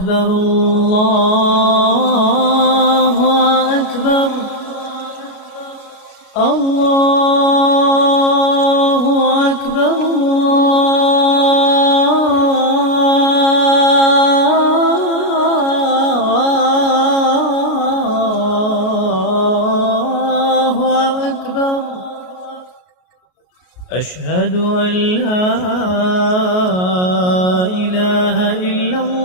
أكبر الله أكبر الله أكبر الله أكبر أشهد أن لا إله إلا الله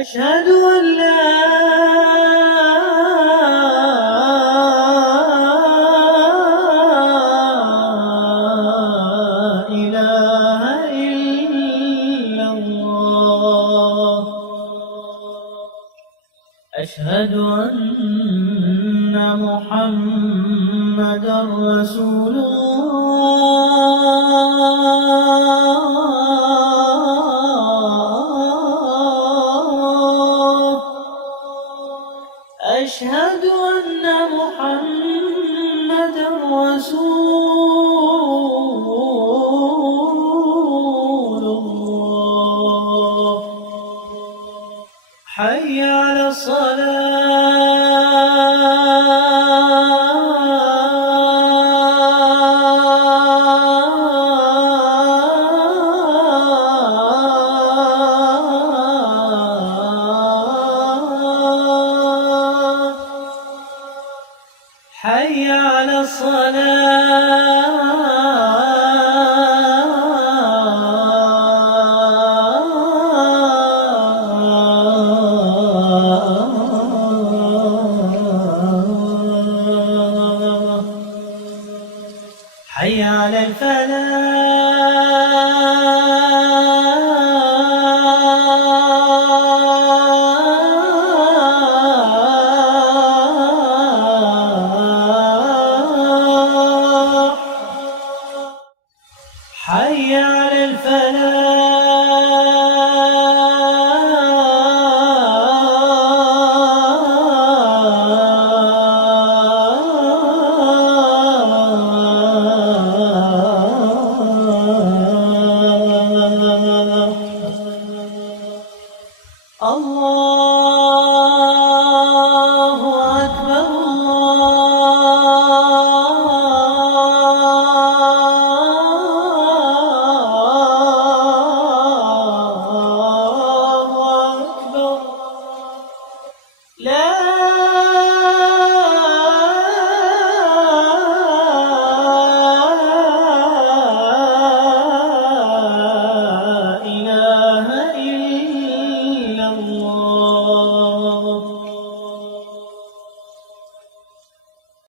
أشهد أن لا إله إلا الله أشهد أن محمدًا رسول الله أشهد أن محمدًا رسول الله حي على الصلاة حي على الصلاة حي على الفلاح